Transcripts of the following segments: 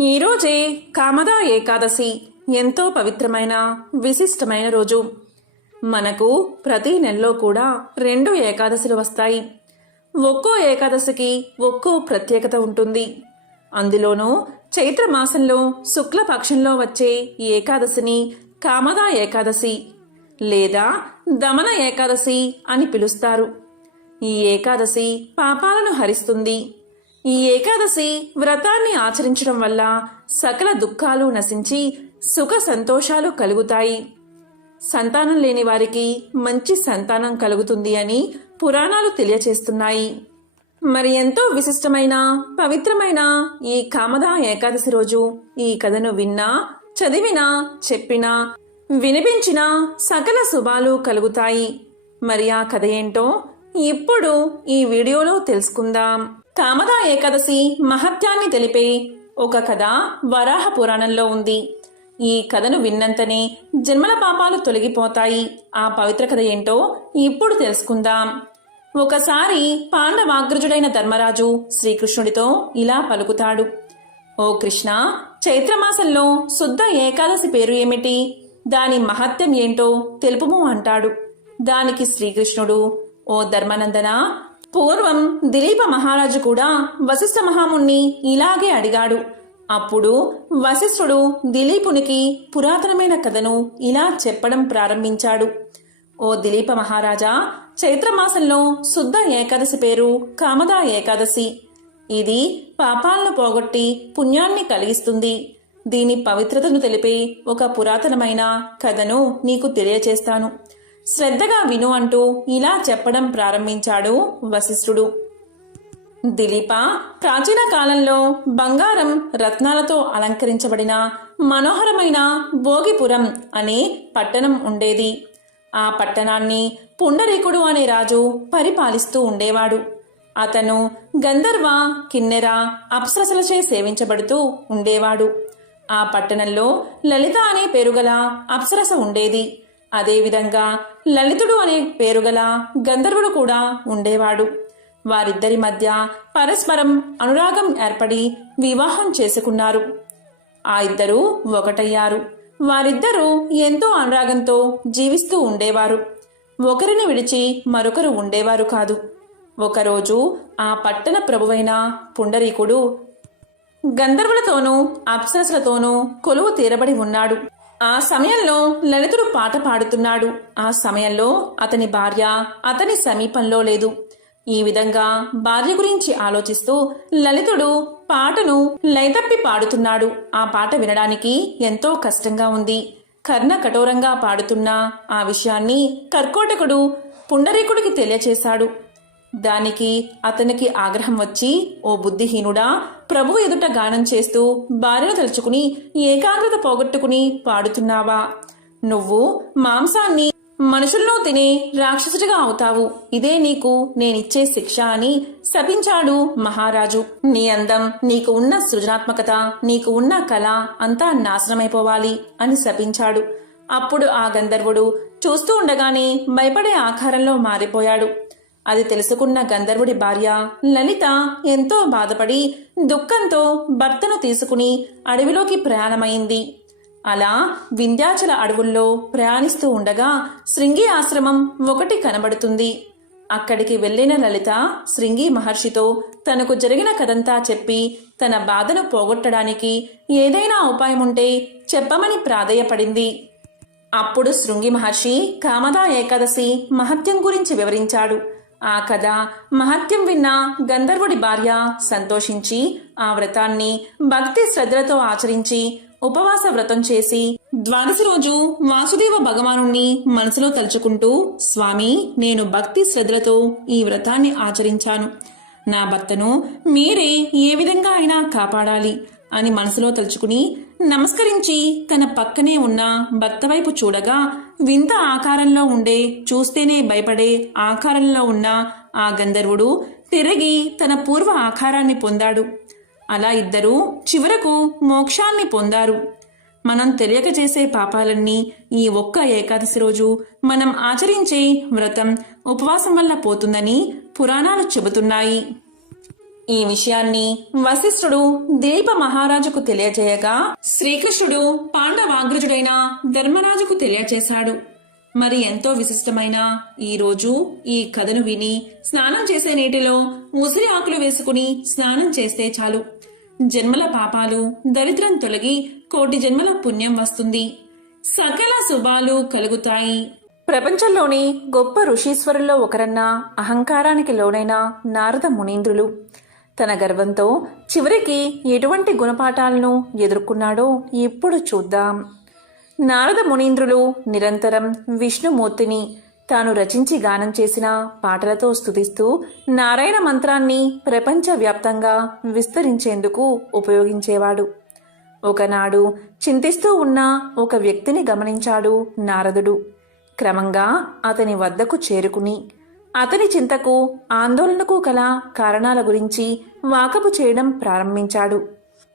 ఈరోజే కామదా ఏకాదశి. ఎంతో పవిత్రమైన విశిష్టమైన రోజు. మనకు ప్రతి నెలలో కూడా రెండు ఏకాదశులు వస్తాయి. ఒక్కో ఏకాదశికి ఒక్కో ప్రత్యేకత ఉంటుంది. అందులోనూ చైత్ర మాసంలో శుక్లపక్షంలో వచ్చే ఏకాదశిని కామదా ఏకాదశి లేదా దమన ఏకాదశి అని పిలుస్తారు. ఈ ఏకాదశి పాపాలను హరిస్తుంది. ఈ ఏకాదశి వ్రతాన్ని ఆచరించడం వల్ల సకల దుఃఖాలు నశించి సుఖ సంతోషాలు కలుగుతాయి. సంతానం లేని వారికి మంచి సంతానం కలుగుతుంది అని పురాణాలు తెలియచేస్తున్నాయి. మరి ఎంతో విశిష్టమైన పవిత్రమైన ఈ కామదా ఏకాదశి రోజు ఈ కథను విన్నా చదివినా చెప్పినా వినిపించినా సకల శుభాలు కలుగుతాయి. మరి ఆ కథ ఏంటో ఇప్పుడు ఈ వీడియోలో తెలుసుకుందాం. కామదా ఏకాదశి మహత్యాన్ని తెలిపే ఒక కథ వరాహ పురాణంలో ఉంది. ఈ కథను విన్నంతనే జన్మల పాపాలు తొలగిపోతాయి. ఆ పవిత్ర కథ ఏంటో ఇప్పుడు తెలుసుకుందాం. ఒకసారి పాండవాగ్రజుడైన ధర్మరాజు శ్రీకృష్ణుడితో ఇలా పలుకుతాడు. ఓ కృష్ణ చైత్రమాసంలో శుద్ధ ఏకాదశి పేరు ఏమిటి? దాని మహత్యం ఏంటో తెలుపుము అంటాడు. దానికి శ్రీకృష్ణుడు ఓ ధర్మనందన పూర్వం దిలీప మహారాజు కూడా వశిష్ఠ మహాముణ్ణి ఇలాగే అడిగాడు. అప్పుడు వశిష్ఠుడు దిలీపునికి పురాతనమైన కథను ఇలా చెప్పడం ప్రారంభించాడు. ఓ దిలీప మహారాజా చైత్రమాసంలో శుద్ధ ఏకాదశి పేరు కామదా ఏకాదశి. ఇది పాపాలను పోగొట్టి పుణ్యాన్ని కలిగిస్తుంది. దీని పవిత్రతను తెలిపే ఒక పురాతనమైన కథను నీకు తెలియచేస్తాను. శ్రద్ధగా విను అంటూ ఇలా చెప్పడం ప్రారంభించాడు వశిష్ఠుడు. దిలీప ప్రాచీన కాలంలో బంగారం రత్నాలతో అలంకరించబడిన మనోహరమైన భోగిపురం అనే పట్టణం ఉండేది. ఆ పట్టణాన్ని పుండరీకుడు అనే రాజు పరిపాలిస్తూ ఉండేవాడు. అతను గంధర్వ కిన్నెర అప్సరసలచే సేవించబడుతూ ఉండేవాడు. ఆ పట్టణంలో లలిత అనే పేరుగల అప్సరస ఉండేది. అదేవిధంగా లలితుడు అనే పేరుగల గంధర్వుడు కూడా ఉండేవాడు. వారిద్దరి మధ్య పరస్పరం అనురాగం ఏర్పడి వివాహం చేసుకున్నారు. ఆ ఇద్దరూ ఒకటయ్యారు. వారిద్దరూ ఎంతో అనురాగంతో జీవిస్తూ ఉండేవారు. ఒకరిని విడిచి మరొకరు ఉండేవారు కాదు. ఒకరోజు ఆ పట్టణ ప్రభువైన పుండరీకుడు గంధర్వులతోనూ అప్సరసులతోనూ కొలువు తీరబడి ఉన్నాడు. ఆ సమయంలో లలితుడు పాట పాడుతున్నాడు. ఆ సమయంలో అతని భార్య అతని సమీపంలో లేదు. ఈ విధంగా భార్య గురించి ఆలోచిస్తూ లలితుడు పాటను లైతప్పి పాడుతున్నాడు. ఆ పాట వినడానికి ఎంతో కష్టంగా ఉంది. కర్ణ కఠోరంగా పాడుతున్న ఆ విషయాన్ని కర్కోటకుడు పుండరీకుడికి తెలియచేశాడు. దానికి అతనికి ఆగ్రహం వచ్చి ఓ బుద్ధిహీనుడా ప్రభు ఎదుట గానం చేస్తూ భార్యను తలుచుకుని ఏకాగ్రత పోగొట్టుకుని పాడుతున్నావా? నువ్వు మాంసాన్ని మనుషుల్లో తినే రాక్షసుడిగా అవుతావు. ఇదే నీకు నేనిచ్చే శిక్ష అని శపించాడు మహారాజు. నీ అందం నీకు ఉన్న సృజనాత్మకత నీకు ఉన్న కళ అంతా నాశనమైపోవాలి అని శపించాడు. అప్పుడు ఆ గంధర్వుడు చూస్తూ ఉండగానే భయపడే ఆకారంలో మారిపోయాడు. అది తెలుసుకున్న గంధర్వుడి భార్య లలిత ఎంతో బాధపడి దుఃఖంతో భర్తను తీసుకుని అడవిలోకి ప్రయాణమైంది. అలా వింధ్యాచల అడవుల్లో ప్రయాణిస్తూ ఉండగా శృంగి ఆశ్రమం ఒకటి కనబడుతుంది. అక్కడికి వెళ్ళిన లలిత శృంగి మహర్షితో తనకు జరిగిన కథంతా చెప్పి తన బాధను పోగొట్టడానికి ఏదైనా ఉపాయం ఉంటే చెప్పమని ప్రాధేయపడింది. అప్పుడు శృంగి మహర్షి కామదా ఏకాదశి మహత్యం గురించి వివరించాడు. ఆ కథ మహత్యం విన్న గంధర్వుడి భార్య సంతోషించి ఆ వ్రతాన్ని భక్తి శ్రద్ధలతో ఆచరించి ఉపవాస వ్రతం చేసి ద్వాదశి రోజు వాసుదేవ భగవానుణ్ణి మనసులో తలుచుకుంటూ స్వామి నేను భక్తి శ్రద్ధలతో ఈ వ్రతాన్ని ఆచరించాను. నా భర్తను మీరే ఏ విధంగా అయినా కాపాడాలి. అని మనసులో తలుచుకుని నమస్కరించి తన పక్కనే ఉన్న భర్త వైపు చూడగా వింత ఆకారంలో ఉండే చూస్తేనే భయపడే ఆకారంలో ఉన్న ఆ గంధర్వుడు తిరిగి తన పూర్వ ఆకారాన్ని పొందాడు. అలా ఇద్దరూ చివరకు మోక్షాన్ని పొందారు. మనం తెలియక చేసే పాపాలన్నీ ఈ ఒక్క ఏకాదశి రోజు మనం ఆచరించే వ్రతం ఉపవాసం వల్ల పోతుందని పురాణాలు చెబుతున్నాయి. ఈ విషయాన్ని వశిష్ఠుడు దీప మహారాజుకు తెలియజేయగా శ్రీకృష్ణుడు పాండవాగ్రజుడైన ధర్మరాజుకు తెలియచేశాడు. మరి ఎంతో విశిష్టమైన ఈ రోజు ఈ కథను విని స్నానం చేసే నీటిలో ఉసిరి ఆకులు వేసుకుని స్నానం చేస్తే చాలు. జన్మల పాపాలు దరిద్రం తొలగి కోటి జన్మల పుణ్యం వస్తుంది. సకల శుభాలు కలుగుతాయి. ప్రపంచంలోని గొప్ప ఋషీశ్వరుల్లో ఒకరన్న అహంకారానికి లోనైన నారద మునీంద్రులు. తన గర్వంతో చివరికి ఎటువంటి గుణపాఠాలను ఎదుర్కొన్నాడో ఇప్పుడు చూద్దాం. నారద మునీంద్రులు నిరంతరం విష్ణుమూర్తిని తాను రచించి గానం చేసిన పాటలతో స్తుతిస్తూ నారాయణ మంత్రాన్ని ప్రపంచవ్యాప్తంగా విస్తరించేందుకు ఉపయోగించేవాడు. ఒకనాడు చింతిస్తూ ఉన్న ఒక వ్యక్తిని గమనించాడు నారదుడు. క్రమంగా అతని వద్దకు చేరుకుని అతని చింతకు ఆందోళనకు కల కారణాల గురించి వాకపు చేయడం ప్రారంభించాడు.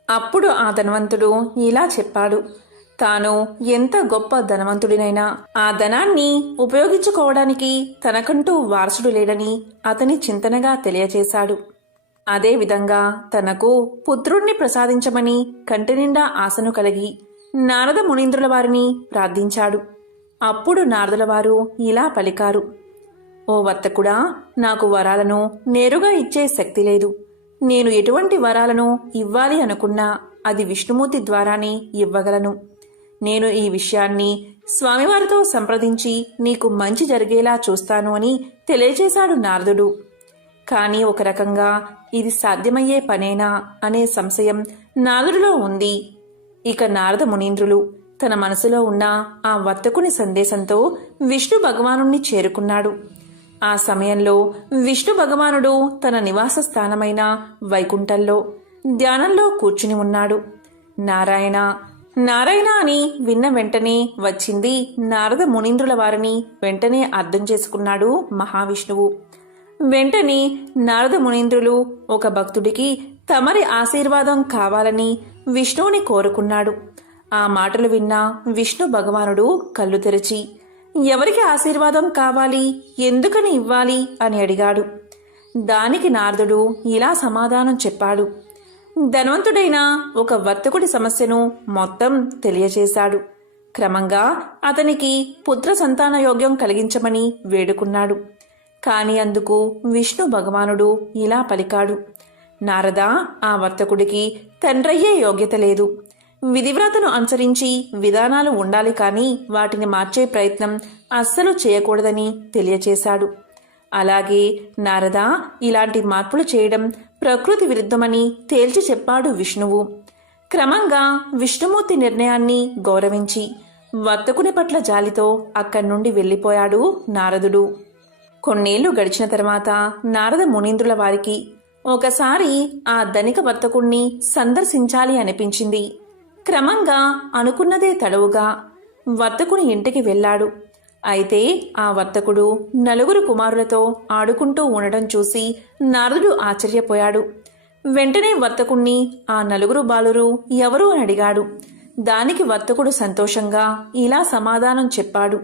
అప్పుడు ఆ ధనవంతుడు ఇలా చెప్పాడు. తాను ఎంత గొప్ప ధనవంతుడినైనా ఆ ధనాన్ని ఉపయోగించుకోవడానికి తనకంటూ వారసుడు లేడని అతని చింతనగా తెలియచేశాడు. అదేవిధంగా తనకు పుత్రుణ్ణి ప్రసాదించమని కంటినిండా ఆశను కలిగి నారద మునీంద్రుల వారిని ప్రార్థించాడు. అప్పుడు నారదుల వారు ఇలా పలికారు. ఓ వర్తకుడా నాకు వరాలను నేరుగా ఇచ్చే శక్తి లేదు. నేను ఎటువంటి వరాలను ఇవ్వాలి అనుకున్నా అది విష్ణుమూర్తి ద్వారానే ఇవ్వగలను. నేను ఈ విషయాన్ని స్వామివారితో సంప్రదించి నీకు మంచి జరిగేలా చూస్తాను అని తెలియజేశాడు నారదుడు. కానీ ఒక రకంగా ఇది సాధ్యమయ్యే పనేనా అనే సంశయం నారదుడిలో ఉంది. ఇక నారద మునీంద్రులు తన మనసులో ఉన్న ఆ వర్తకుని సందేశంతో విష్ణు భగవానుణ్ణి చేరుకున్నాడు. ఆ సమయంలో విష్ణు భగవానుడు తన నివాస స్థానమైన వైకుంఠంలో ధ్యానంలో కూర్చుని ఉన్నాడు. నారాయణ నారాయణ అని విన్న వెంటనే వచ్చింది నారద మునీంద్రుల వారిని వెంటనే అర్థం చేసుకున్నాడు మహావిష్ణువు. వెంటనే నారద మునీంద్రులు ఒక భక్తుడికి తమరి ఆశీర్వాదం కావాలని విష్ణువుని కోరుకున్నాడు. ఆ మాటలు విన్న విష్ణు భగవానుడు కళ్ళు తెరిచి ఎవరికి ఆశీర్వాదం కావాలి? ఎందుకని ఇవ్వాలి? అని అడిగాడు. దానికి నారదుడు ఇలా సమాధానం చెప్పాడు. ధనవంతుడైన ఒక వర్తకుడి సమస్యను మొత్తం తెలియచేశాడు. క్రమంగా అతనికి పుత్ర సంతాన యోగ్యం కలిగించమని వేడుకున్నాడు. కాని అందుకు విష్ణు భగవానుడు ఇలా పలికాడు. నారద ఆ వర్తకుడికి తండ్రయ్యే యోగ్యత లేదు. విధివ్రతను అనుసరించి విధానాలు ఉండాలి కానీ వాటిని మార్చే ప్రయత్నం అస్సలు చేయకూడదని తెలియచేశాడు. అలాగే నారద ఇలాంటి మార్పులు చేయడం ప్రకృతి విరుద్ధమని తేల్చి చెప్పాడు విష్ణువు. క్రమంగా విష్ణుమూర్తి నిర్ణయాన్ని గౌరవించి వర్తకుని పట్ల జాలితో అక్కడి నుండి వెళ్ళిపోయాడు నారదుడు. కొన్నేళ్ళు గడిచిన తర్వాత నారద మునీంద్రుల వారికి ఒకసారి ఆ ధనిక వర్తకుణ్ణి సందర్శించాలి అనిపించింది. క్రమంగా అనుకున్నదే తడవుగా వర్తకుని ఇంటికి వెళ్ళాడు. అయితే ఆ వర్తకుడు నలుగురు కుమారులతో ఆడుకుంటూ ఉండడం చూసి నారదుడు ఆశ్చర్యపోయాడు. వెంటనే వర్తకుణ్ణి ఆ నలుగురు బాలురు ఎవరు అని అడిగాడు. దానికి వర్తకుడు సంతోషంగా ఇలా సమాధానం చెప్పాడు.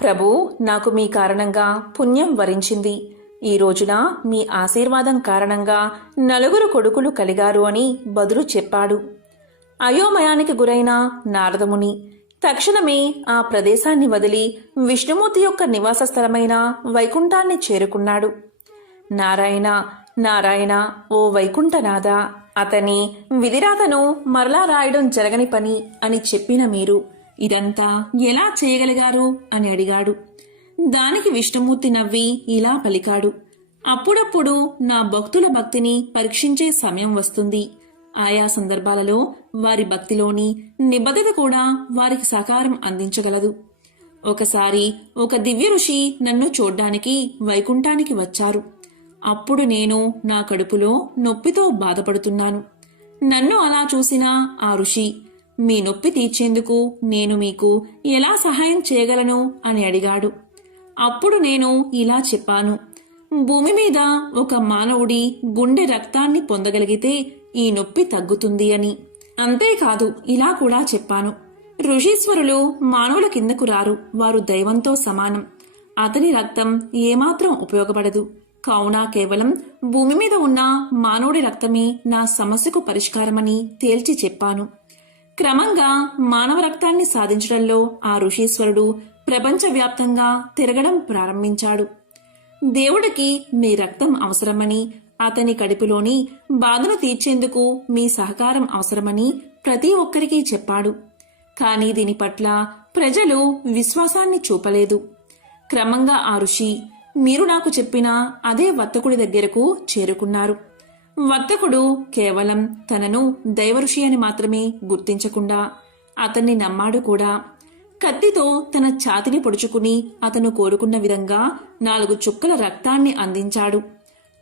ప్రభు నాకు మీ కారణంగా పుణ్యం వరించింది. ఈ రోజున మీ ఆశీర్వాదం కారణంగా నలుగురు కొడుకులు కలిగారు అని బదులు చెప్పాడు. అయోమయానికి గురైన నారదముని. తక్షణమే ఆ ప్రదేశాన్ని వదిలి విష్ణుమూర్తి యొక్క నివాస స్థలమైన వైకుంఠాన్ని చేరుకున్నాడు. నారాయణ నారాయణ ఓ వైకుంఠనాథ అతని విధిరాతను మరలా రాయడం జరగని పని అని చెప్పిన మీరు ఇదంతా ఎలా చేయగలిగారు అని అడిగాడు. దానికి విష్ణుమూర్తి నవ్వి ఇలా పలికాడు. అప్పుడప్పుడు నా భక్తుల భక్తిని పరీక్షించే సమయం వస్తుంది. ఆయా సందర్భాలలో వారి భక్తిలోని నిబద్ధత కూడా వారికి సహకారం అందించగలదు. ఒకసారి ఒక దివ్య ఋషి నన్ను చూడ్డానికి వైకుంఠానికి వచ్చారు. అప్పుడు నేను నా కడుపులో నొప్పితో బాధపడుతున్నాను. నన్ను అలా చూసిన ఆ ఋషి మీ నొప్పి తీర్చేందుకు నేను మీకు ఎలా సహాయం చేయగలను? అని అడిగాడు. అప్పుడు నేను ఇలా చెప్పాను భూమి మీద ఒక మానవుడి గుండె రక్తాన్ని పొందగలిగితే ఈ నొప్పి తగ్గుతుంది అని. అంతేకాదు ఇలా కూడా చెప్పాను. ఋషీశ్వరులు మానవుల కిందకు రారు. వారు దైవంతో సమానం. అతని రక్తం ఏమాత్రం ఉపయోగపడదు. కావున కేవలం భూమి మీద ఉన్న మానవుడి రక్తమే నా సమస్యకు పరిష్కారమని తేల్చి చెప్పాను. క్రమంగా మానవ రక్తాన్ని సాధించడంలో ఆ ఋషీశ్వరుడు ప్రపంచవ్యాప్తంగా తిరగడం ప్రారంభించాడు. దేవుడికి మీ రక్తం అవసరమని అతని కడుపులోని బాధను తీర్చేందుకు మీ సహకారం అవసరమని ప్రతి ఒక్కరికి చెప్పాడు. కానీ దీని పట్ల ప్రజలు విశ్వాసాన్ని చూపలేదు. క్రమంగా ఆ ఋషి మీరు నాకు చెప్పిన అదే వర్తకుడి దగ్గరకు చేరుకున్నారు. వర్తకుడు కేవలం తనను దైవఋషి అని మాత్రమే గుర్తించకుండా అతన్ని నమ్మాడు కూడా. కత్తితో తన ఛాతిని పొడుచుకుని అతను కోరుకున్న విధంగా నాలుగు చుక్కల రక్తాన్ని అందించాడు.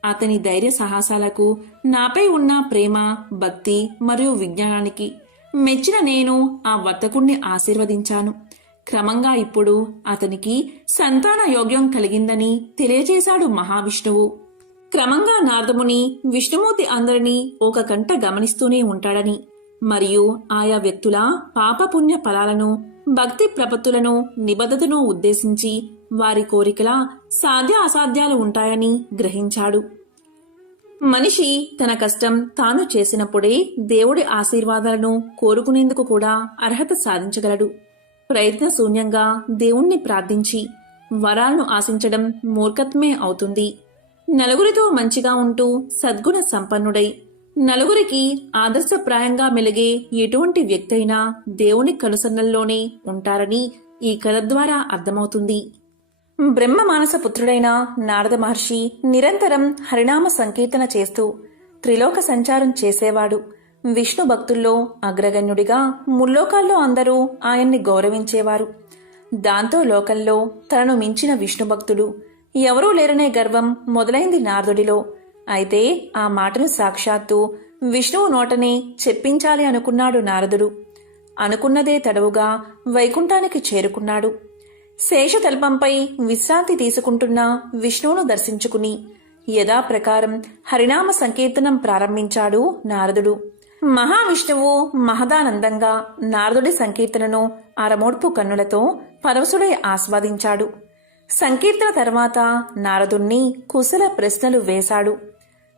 అతని ధైర్య సాహసాలకు నాపై ఉన్న ప్రేమ భక్తి మరియు విజ్ఞానానికి మెచ్చిన నేను ఆ వర్తకుణ్ణి ఆశీర్వదించాను. క్రమంగా ఇప్పుడు అతనికి సంతాన యోగ్యం కలిగిందని తెలియజేశాడు మహావిష్ణువు. క్రమంగా నారదముని విష్ణుమూర్తి అందరినీ ఒక కంట గమనిస్తూనే ఉంటాడని మరియు ఆయా వ్యక్తుల పాపపుణ్య ఫలాలను భక్తి ప్రపత్తులను నిబద్ధతను ఉద్దేశించి వారి కోరికల సాధ్య అసాధ్యాలు ఉంటాయని గ్రహించాడు. మనిషి తన కష్టం తాను చేసినప్పుడే దేవుడి ఆశీర్వాదాలను కోరుకునేందుకు కూడా అర్హత సాధించగలడు. ప్రయత్న శూన్యంగా దేవుణ్ణి ప్రార్థించి వరాలను ఆశించడం మూర్ఖత్వమే అవుతుంది. నలుగురితో మంచిగా ఉంటూ సద్గుణ సంపన్నుడై నలుగురికి ఆదర్శప్రాయంగా మెలిగే ఎటువంటి వ్యక్తి అయినా దేవుని కనుసన్నల్లోనే ఉంటారని ఈ కథ ద్వారా అర్థమవుతుంది. బ్రహ్మ మానస పుత్రుడైన నారద మహర్షి నిరంతరం హరినామ సంకీర్తన చేస్తూ త్రిలోక సంచారం చేసేవాడు. విష్ణు భక్తుల్లో అగ్రగణ్యుడిగా ముల్లోకాల్లో అందరూ ఆయన్ని గౌరవించేవారు. దాంతో లోకంలో తనను మించిన విష్ణు భక్తులు ఎవరూ లేరనే గర్వం మొదలైంది నారదుడిలో. అయితే ఆ మాటను సాక్షాత్తు విష్ణువు నోటనే చెప్పించాలి అనుకున్నాడు నారదుడు. అనుకున్నదే తడవుగా వైకుంఠానికి చేరుకున్నాడు. శేషతల్పంపై విశ్రాంతి తీసుకుంటున్న విష్ణువును దర్శించుకుని యథాప్రకారం హరినామ సంకీర్తనం ప్రారంభించాడు నారదుడు. మహావిష్ణువు మహదానందంగా నారదుడి సంకీర్తనను అరమోడ్పు కన్నులతో పరవశుడై ఆస్వాదించాడు. సంకీర్తన తర్వాత నారదుణ్ణి కుశల ప్రశ్నలు వేశాడు.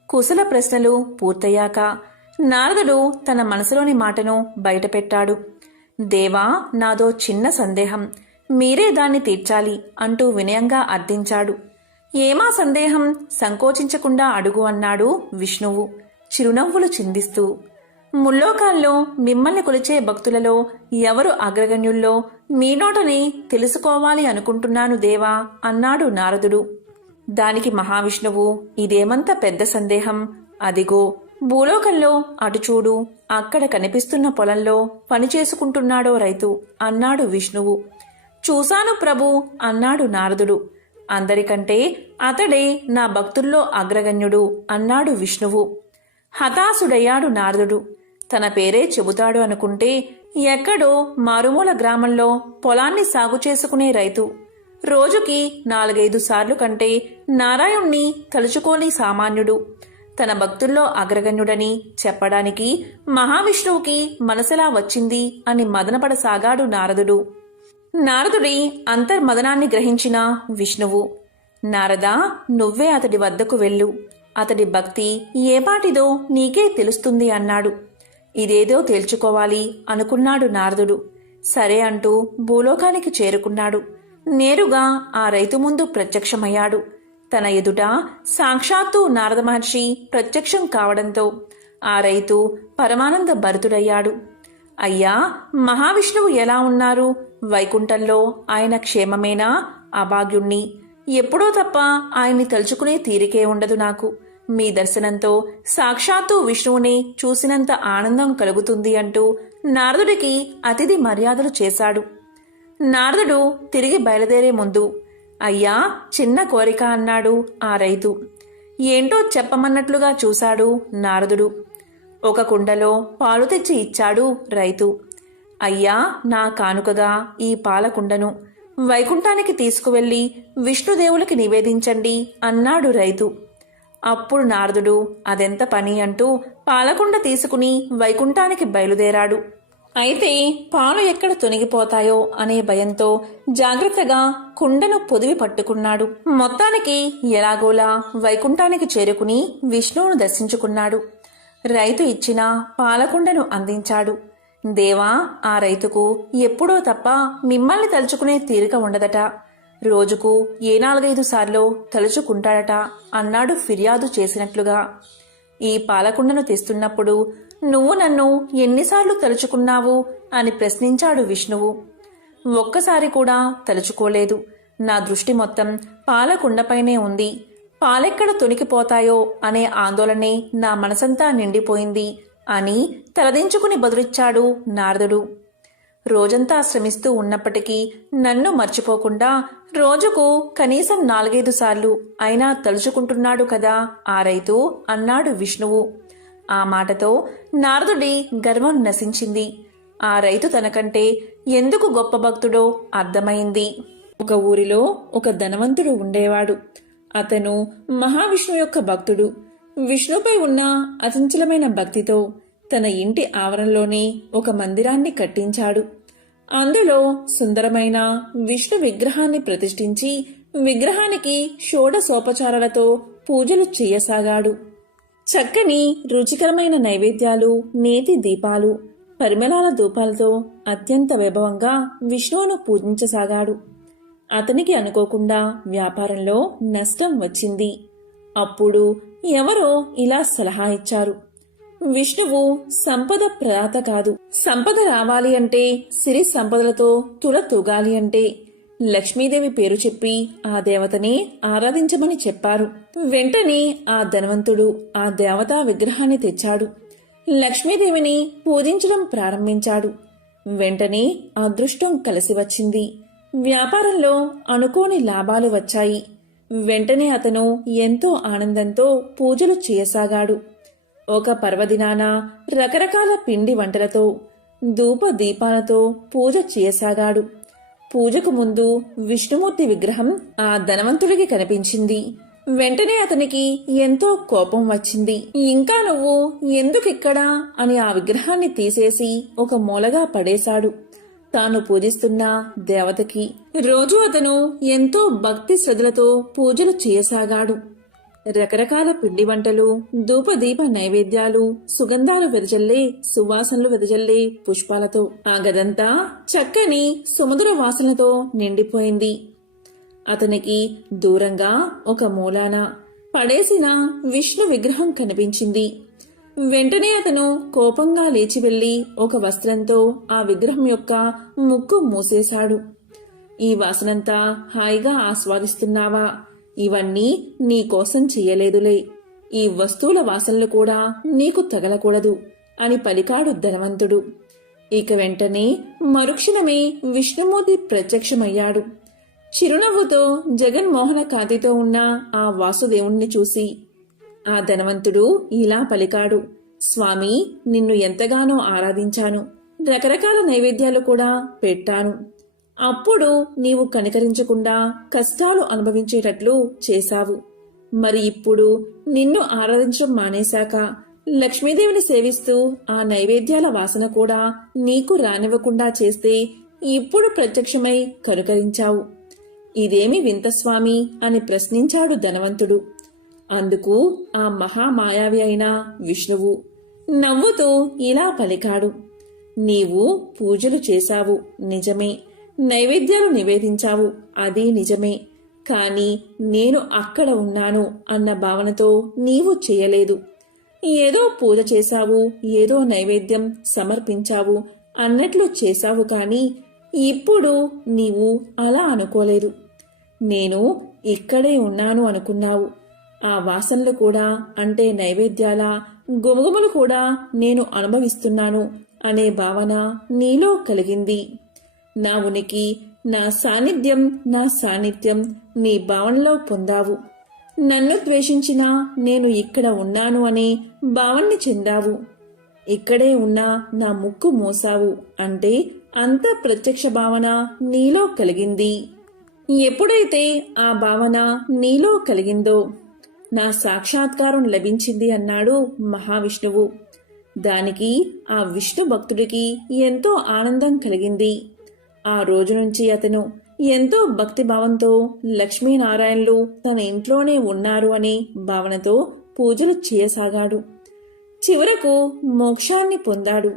కుశల ప్రశ్నలు పూర్తయ్యాక నారదుడు తన మనసులోని మాటను బయటపెట్టాడు. దేవా నాదో చిన్న సందేహం. మీరే దాన్ని తీర్చాలి అంటూ వినయంగా అర్థించాడు. ఏమా సందేహం? సంకోచించకుండా అడుగు అన్నాడు విష్ణువు. చిరునవ్వులు చిందిస్తూ. ముల్లోకాల్లో మిమ్మల్ని కొలిచే భక్తులలో ఎవరు అగ్రగణ్యుల్లో? మీ నోటని తెలుసుకోవాలి అనుకుంటున్నాను దేవా అన్నాడు నారదుడు. దానికి మహావిష్ణువు ఇదేమంత పెద్ద సందేహం? అదిగో భూలోకంలో అటు చూడు అక్కడ కనిపిస్తున్న పొలంలో పని చేసుకుంటున్నాడో రైతు అన్నాడు విష్ణువు. చూశాను ప్రభు అన్నాడు నారదుడు. అందరికంటే అతడే నా భక్తుల్లో అగ్రగణ్యుడు అన్నాడు విష్ణువు. హతాశుడయ్యాడు నారదుడు. తన పేరే చెబుతాడు అనుకుంటే ఎక్కడో మారుమూల గ్రామంలో పొలాన్ని సాగు చేసుకునే రైతు. రోజుకి నాలుగైదు సార్లు కంటే నారాయణ్ణి తలుచుకోని సామాన్యుడు. తన భక్తుల్లో అగ్రగణ్యుడని చెప్పడానికి మహావిష్ణువుకి మనసెలా వచ్చింది అని మదనపడసాగాడు నారదుడు. నారదుడి అంతర్మదనాన్ని గ్రహించిన విష్ణువు. నారద నువ్వే అతడి వద్దకు వెళ్ళు. అతడి భక్తి ఏపాటిదో నీకే తెలుస్తుంది అన్నాడు. ఇదేదో తేల్చుకోవాలి అనుకున్నాడు నారదుడు. సరే అంటూ భూలోకానికి చేరుకున్నాడు. నేరుగా ఆ రైతు ముందు ప్రత్యక్షమయ్యాడు. తన ఎదుట సాక్షాత్తు నారద మహర్షి ప్రత్యక్షం కావడంతో ఆ రైతు పరమానంద భరితుడయ్యాడు. అయ్యా మహావిష్ణువు ఎలా ఉన్నారు? వైకుంఠంలో ఆయన క్షేమమేనా? అభాగ్యుణ్ణి. ఎప్పుడో తప్ప ఆయన్ని తలుచుకునే తీరికే ఉండదు నాకు. మీ దర్శనంతో సాక్షాత్తు విష్ణువుని చూసినంత ఆనందం కలుగుతుంది అంటూ నారదుడికి అతిథి మర్యాదలు చేశాడు. నారదుడు తిరిగి బయలుదేరే ముందు అయ్యా చిన్న కోరిక అన్నాడు ఆ రైతు. ఏంటో చెప్పమన్నట్లుగా చూశాడు నారదుడు. ఒక కుండలో పాలు తెచ్చి ఇచ్చాడు రైతు. అయ్యా నా కానుకగా ఈ పాలకుండను వైకుంఠానికి తీసుకువెళ్ళి విష్ణుదేవులకి నివేదించండి అన్నాడు రైతు. అప్పుడు నారదుడు అదెంత పని? అంటూ పాలకుండ తీసుకుని వైకుంఠానికి బయలుదేరాడు. అయితే పాలు ఎక్కడ తొనిగిపోతాయో అనే భయంతో జాగ్రత్తగా కుండను పొదివి పట్టుకున్నాడు. మొత్తానికి ఎలాగోలా వైకుంఠానికి చేరుకుని విష్ణువును దర్శించుకున్నాడు. రైతు ఇచ్చిన పాలకుండను అందించాడు. దేవా ఆ రైతుకు ఎప్పుడో తప్ప మిమ్మల్ని తలుచుకునే తీరిక ఉండదట. రోజుకు ఏ నాలుగైదు సార్లు తలుచుకుంటాడట అన్నాడు ఫిర్యాదు చేసినట్లుగా. ఈ పాలకుండను తెస్తున్నప్పుడు నువ్వు నన్ను ఎన్నిసార్లు తలుచుకున్నావు అని ప్రశ్నించాడు విష్ణువు. ఒక్కసారి కూడా తలుచుకోలేదు. నా దృష్టి మొత్తం పాలకుండపైనే ఉంది. పాలెక్కడ తునికిపోతాయో అనే ఆందోళనే నా మనసంతా నిండిపోయింది అని తలదించుకుని బదులిచ్చాడు నారదుడు. రోజంతా శ్రమిస్తూ ఉన్నప్పటికీ నన్ను మర్చిపోకుండా రోజుకు కనీసం నాలుగైదు సార్లు అయినా తలుచుకుంటున్నాడు కదా ఆ రైతు అన్నాడు విష్ణువు. ఆ మాటతో నారదుడి గర్వం నశించింది. ఆ రైతు తనకంటే ఎందుకు గొప్ప భక్తుడో అర్థమైంది. ఒక ఊరిలో ఒక ధనవంతుడు ఉండేవాడు. అతను మహావిష్ణు యొక్క భక్తుడు. విష్ణుపై ఉన్న అచంచలమైన భక్తితో తన ఇంటి ఆవరణలోనే ఒక మందిరాన్ని కట్టించాడు. అందులో సుందరమైన విష్ణు విగ్రహాన్ని ప్రతిష్ఠించి విగ్రహానికి షోడసోపచారాలతో పూజలు చేయసాగాడు. చక్కని రుచికరమైన నైవేద్యాలు నేతి దీపాలు పరిమళాల ధూపాలతో అత్యంత వైభవంగా విష్ణువును పూజించసాగాడు. అతనికి అనుకోకుండా వ్యాపారంలో నష్టం వచ్చింది. అప్పుడు ఎవరో ఇలా సలహా ఇచ్చారు. విష్ణువు సంపద ప్రదాత కాదు. సంపద రావాలి అంటే సిరి సంపదలతో తుల తూగాలి అంటే లక్ష్మీదేవి పేరు చెప్పి ఆ దేవతని ఆరాధించమని చెప్పారు. వెంటనే ఆ ధనవంతుడు ఆ దేవతా విగ్రహాన్ని తెచ్చాడు. లక్ష్మీదేవిని పూజించడం ప్రారంభించాడు. వెంటనే అదృష్టం కలిసి వచ్చింది. వ్యాపారంలో అనుకోని లాభాలు వచ్చాయి. వెంటనే అతను ఎంతో ఆనందంతో పూజలు చేయసాగాడు. ఒక పర్వదినాన రకరకాల పిండి వంటలతో ధూప దీపాలతో పూజ చేయసాగాడు. పూజకు ముందు విష్ణుమూర్తి విగ్రహం ఆ ధనవంతుడికి కనిపించింది. వెంటనే అతనికి ఎంతో కోపం వచ్చింది. ఇంకా నువ్వు ఎందుకిక్కడా? అని ఆ విగ్రహాన్ని తీసేసి ఒక మూలగా పడేశాడు. తాను పూజిస్తున్న దేవతకి. రోజు అతను ఎంతో భక్తి శ్రద్ధలతో పూజలు చేయసాగాడు. రకరకాల పిండి వంటలు ధూపదీప నైవేద్యాలు సుగంధాలు వెదజల్లే సువాసనలు వెదజల్లే పుష్పాలతో. ఆ గదంతా చక్కని సుమధుర వాసనలతో నిండిపోయింది. అతనికి దూరంగా ఒక మూలాన పడేసిన విష్ణు విగ్రహం కనిపించింది. వెంటనే అతను కోపంగా లేచి వెళ్ళి ఒక వస్త్రంతో ఆ విగ్రహం యొక్క ముక్కు మూసేశాడు. ఈ వాసనంతా హాయిగా ఆస్వాదిస్తున్నావా? ఇవన్నీ నీకోసం చెయ్యలేదులే ఈ వస్తువుల వాసనలు కూడా నీకు తగలకూడదు అని పలికాడు ధనవంతుడు. ఇక వెంటనే మరుక్షణమే విష్ణుమూర్తి ప్రత్యక్షమయ్యాడు. చిరునవ్వుతో జగన్మోహన కాంతితో ఉన్న ఆ వాసుదేవుణ్ణి చూసి ఆ ధనవంతుడు ఇలా పలికాడు స్వామి నిన్ను ఎంతగానో ఆరాధించాను. రకరకాల నైవేద్యాలు కూడా పెట్టాను. అప్పుడు నీవు కనికరించకుండా కష్టాలు అనుభవించేటట్లు చేశావు. మరి ఇప్పుడు నిన్ను ఆరాధించడం మానేశాక లక్ష్మీదేవిని సేవిస్తూ ఆ నైవేద్యాల వాసన కూడా నీకు రానివ్వకుండా చేస్తే ఇప్పుడు ప్రత్యక్షమై కనుకరించావు. ఇదేమి వింత స్వామి అని ప్రశ్నించాడు ధనవంతుడు. అందుకు ఆ మహామాయావి అయిన విష్ణువు నవ్వుతూ ఇలా పలికాడు. నీవు పూజలు చేశావు నిజమే. నైవేద్యాలు నివేదించావు అది నిజమే. కాని నేను అక్కడ ఉన్నాను అన్న భావనతో నీవు చేయలేదు. ఏదో పూజ చేశావు ఏదో నైవేద్యం సమర్పించావు అన్నట్లు చేశావు కాని ఇప్పుడు నీవు అలా అనుకోలేదు. నేను ఇక్కడే ఉన్నాను అనుకున్నావు. ఆ వాసనలు కూడా అంటే నైవేద్యాల గుమగుమలు కూడా నేను అనుభవిస్తున్నాను అనే భావన నీలో కలిగింది. నా ఉనికి నా సాన్నిధ్యం నా సాన్నిధ్యం నీ భావనలో పొందావు. నన్ను ద్వేషించినా నేను ఇక్కడ ఉన్నాను అనే భావన్ని చెందావు. ఇక్కడే ఉన్నా నా ముక్కు మోసావు అంటే అంత ప్రత్యక్ష భావన నీలో కలిగింది. ఎప్పుడైతే ఆ భావన నీలో కలిగిందో నా సాక్షాత్కారం లభించింది అన్నాడు మహావిష్ణువు. దానికి ఆ విష్ణు భక్తుడికి ఎంతో ఆనందం కలిగింది. ఆ రోజు నుంచి అతను ఎంతో భక్తిభావంతో లక్ష్మీనారాయణలు తన ఇంట్లోనే ఉన్నారు అనే భావనతో పూజలు చేయసాగాడు. చివరకు మోక్షాన్ని పొందాడు.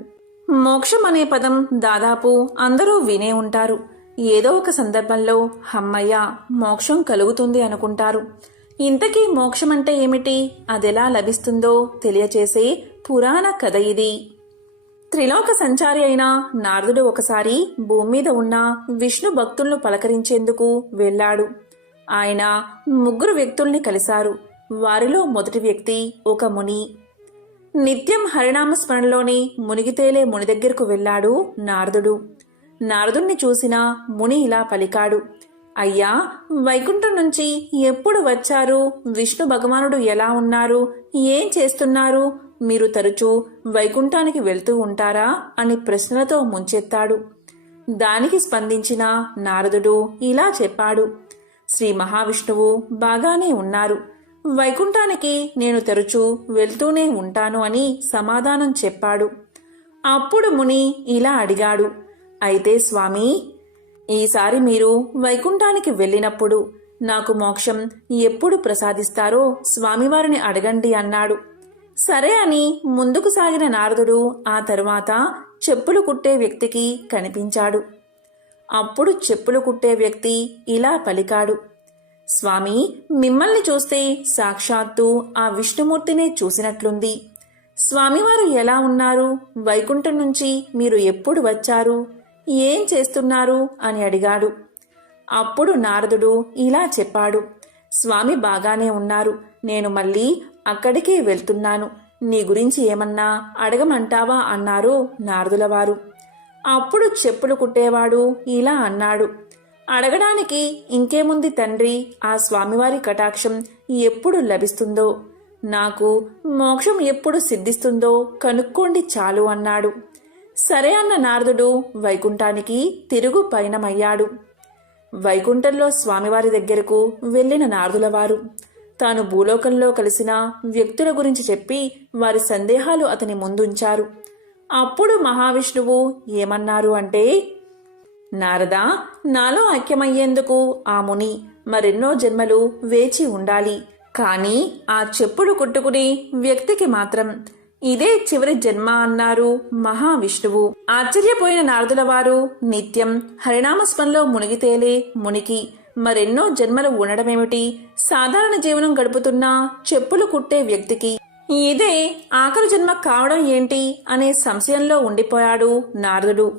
మోక్షం అనే పదం దాదాపు అందరూ వినే ఉంటారు. ఏదో ఒక సందర్భంలో హమ్మయ్య మోక్షం కలుగుతుంది అనుకుంటారు. ఇంతకీ మోక్షం అంటే ఏమిటి? అదెలా లభిస్తుందో తెలియచేసే పురాణ కథ ఇది. త్రిలోక సంచారి అయిన నారదుడు ఒకసారి భూమి మీద ఉన్న విష్ణు భక్తులను పలకరించేందుకు వెళ్ళాడు. ఆయన ముగ్గురు వ్యక్తుల్ని కలిశారు. వారిలో మొదటి వ్యక్తి ఒక ముని. నిత్యం హరినామ స్మరణలోని మునిగితేలే ముని దగ్గరకు వెళ్ళాడు నారదుడు. నారదుణ్ణి చూసిన ముని ఇలా పలికాడు. అయ్యా వైకుంఠం నుంచి ఎప్పుడు వచ్చారు? విష్ణు భగవానుడు ఎలా ఉన్నారు? ఏం చేస్తున్నారు? మీరు తరచూ వైకుంఠానికి వెళ్తూ ఉంటారా? అని ప్రశ్నలతో ముంచెత్తాడు. దానికి స్పందించిన నారదుడు ఇలా చెప్పాడు. శ్రీ మహావిష్ణువు బాగానే ఉన్నారు. వైకుంఠానికి నేను తరచూ వెళ్తూనే ఉంటాను అని సమాధానం చెప్పాడు. అప్పుడు ముని ఇలా అడిగాడు. అయితే స్వామి ఈసారి మీరు వైకుంఠానికి వెళ్ళినప్పుడు నాకు మోక్షం ఎప్పుడు ప్రసాదిస్తారో స్వామివారిని అడగండి అన్నాడు. సరే అని ముందుకు సాగిన నారదుడు ఆ తరువాత చెప్పులు కుట్టే వ్యక్తికి కనిపించాడు. అప్పుడు చెప్పులు కుట్టే వ్యక్తి ఇలా పలికాడు. స్వామి మిమ్మల్ని చూస్తే సాక్షాత్తు ఆ విష్ణుమూర్తినే చూసినట్లుంది. స్వామివారు ఎలా ఉన్నారు? వైకుంఠం నుంచి మీరు ఎప్పుడు వచ్చారు? ఏం చేస్తున్నారు? అని అడిగాడు. అప్పుడు నారదుడు ఇలా చెప్పాడు. స్వామి బాగానే ఉన్నారు. నేను మళ్ళీ అక్కడికే వెళ్తున్నాను. నీ గురించి ఏమన్నా అడగమంటావా? అన్నారు నారదులవారు. అప్పుడు చెప్పులు కుట్టేవాడు ఇలా అన్నాడు. అడగడానికి ఇంకేముంది తండ్రి? ఆ స్వామివారి కటాక్షం ఎప్పుడు లభిస్తుందో? నాకు మోక్షం ఎప్పుడు సిద్ధిస్తుందో కనుక్కోండి చాలు అన్నాడు. సరే అన్న నారదుడు వైకుంఠానికి తిరుగు పయనమయ్యాడు. వైకుంఠంలో స్వామివారి దగ్గరకు వెళ్ళిన నారదులవారు తాను భూలోకంలో కలిసిన వ్యక్తుల గురించి చెప్పి వారి సందేహాలు అతని ముందుంచారు. అప్పుడు మహావిష్ణువు ఏమన్నారు అంటే నారదా నాలో ఐక్యమయ్యేందుకు ఆ ముని మరెన్నో జన్మలు వేచి ఉండాలి. కాని ఆ చెప్పుడు కుట్టుకుని వ్యక్తికి మాత్రం ఇదే చివరి జన్మ అన్నారు మహావిష్ణువు. ఆశ్చర్యపోయిన నారదుల వారు నిత్యం హరినామస్మరణలో మునిగితేలే మునికి మరెన్నో జన్మలు ఉండడమేమిటి? సాధారణ జీవనం గడుపుతున్న చెప్పులు కుట్టే వ్యక్తికి ఇదే ఆఖరి జన్మ కావడం ఏంటి? అనే సంశయంలో ఉండిపోయాడు నారదుడు.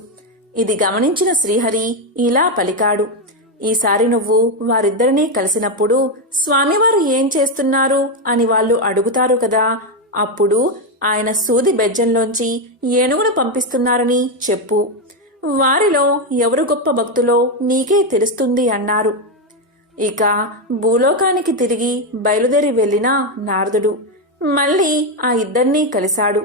ఇది గమనించిన శ్రీహరి ఇలా పలికాడు. ఈసారి నువ్వు వారిద్దరినీ కలిసినప్పుడు స్వామివారు ఏం చేస్తున్నారు అని వాళ్ళు అడుగుతారు కదా? అప్పుడు ఆయన సూది బెజ్జంలోంచి ఏనుగును పంపిస్తున్నారని చెప్పు. వారిలో ఎవరు గొప్ప భక్తులో నీకే తెలుస్తుంది అన్నారు. ఇక భూలోకానికి తిరిగి బయలుదేరి వెళ్ళిన నారదుడు మళ్ళీ ఆ ఇద్దరినీ కలిశాడు.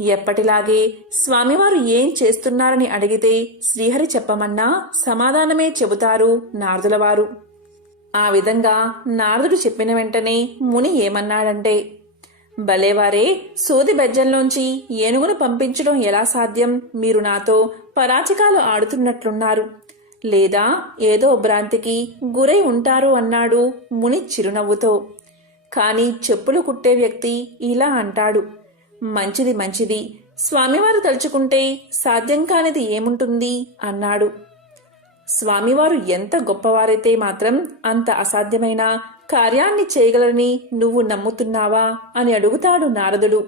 ఎప్పటిలాగే స్వామివారు ఏం చేస్తున్నారని అడిగితే శ్రీహరి చెప్పమన్నా సమాధానమే చెబుతారు నారదులవారు. ఆ విధంగా నారదుడు చెప్పిన వెంటనే ముని ఏమన్నాడంటే భలేవారే సూది బెజ్జంలోంచి ఏనుగును పంపించడం ఎలా సాధ్యం? మీరు నాతో పరాచికాలు ఆడుతున్నట్లున్నారు. లేదా ఏదో భ్రాంతికి గురై ఉంటారు అన్నాడు ముని చిరునవ్వుతో. కాని చెప్పులు కుట్టే వ్యక్తి ఇలా అంటాడు. మంచిది మంచిది స్వామివారు తలుచుకుంటే సాధ్యం కానిది ఏముంటుంది? అన్నాడు. స్వామివారు ఎంత గొప్పవారైతే మాత్రం అంత అసాధ్యమైన కార్యాన్ని చేయగలరని నువ్వు నమ్ముతున్నావా అని అడుగుతాడు నారదుడు.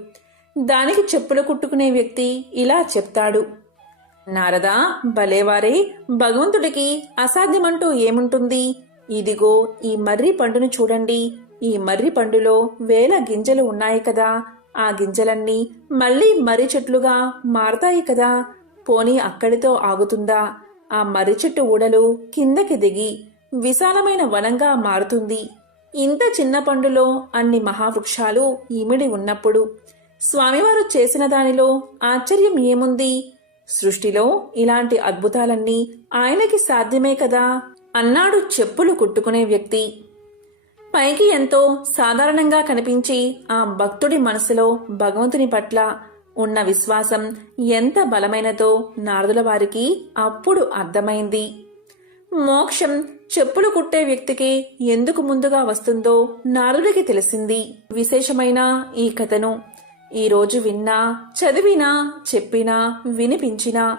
దానికి చెప్పులు కుట్టుకునే వ్యక్తి ఇలా చెప్తాడు. నారదా భలేవారే భగవంతుడికి అసాధ్యమంటూ ఏముంటుంది? ఇదిగో ఈ మర్రి పండును చూడండి. ఈ మర్రి పండులో వేల గింజలు ఉన్నాయి కదా. ఆ గింజలన్నీ మళ్ళీ మర్రి చెట్లుగా మారతాయి కదా. పోనీ అక్కడితో ఆగుతుందా? ఆ మర్రి చెట్టు ఊడలు కిందకి దిగి విశాలమైన వనంగా మారుతుంది. ఇంత చిన్న పండులో అన్ని మహావృక్షాలు ఇమిడి ఉన్నప్పుడు స్వామివారు చేసిన దానిలో ఆశ్చర్యం ఏముంది? సృష్టిలో ఇలాంటి అద్భుతాలన్నీ ఆయనకి సాధ్యమే కదా? అన్నాడు చెప్పులు కుట్టుకునే వ్యక్తి. పైకి ఎంతో సాధారణంగా కనిపించి ఆ భక్తుడి మనసులో భగవంతుని పట్ల ఉన్న విశ్వాసం ఎంత బలమైనదో నారదుల వారికి అప్పుడు అర్థమైంది. మోక్షం చెప్పులు కుట్టే వ్యక్తికి ఎందుకు ముందుగా వస్తుందో నారదుడికి తెలిసింది. విశేషమైన ఈ కథను ఈరోజు విన్నా చదివినా చెప్పినా వినిపించినా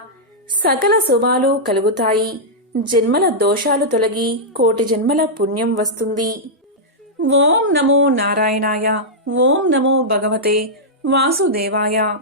సకల శుభాలు కలుగుతాయి. జన్మల దోషాలు తొలగి కోటి జన్మల పుణ్యం వస్తుంది. ఓం నమో నారాయణాయ ఓం నమో భగవతే వాసుదేవాయ.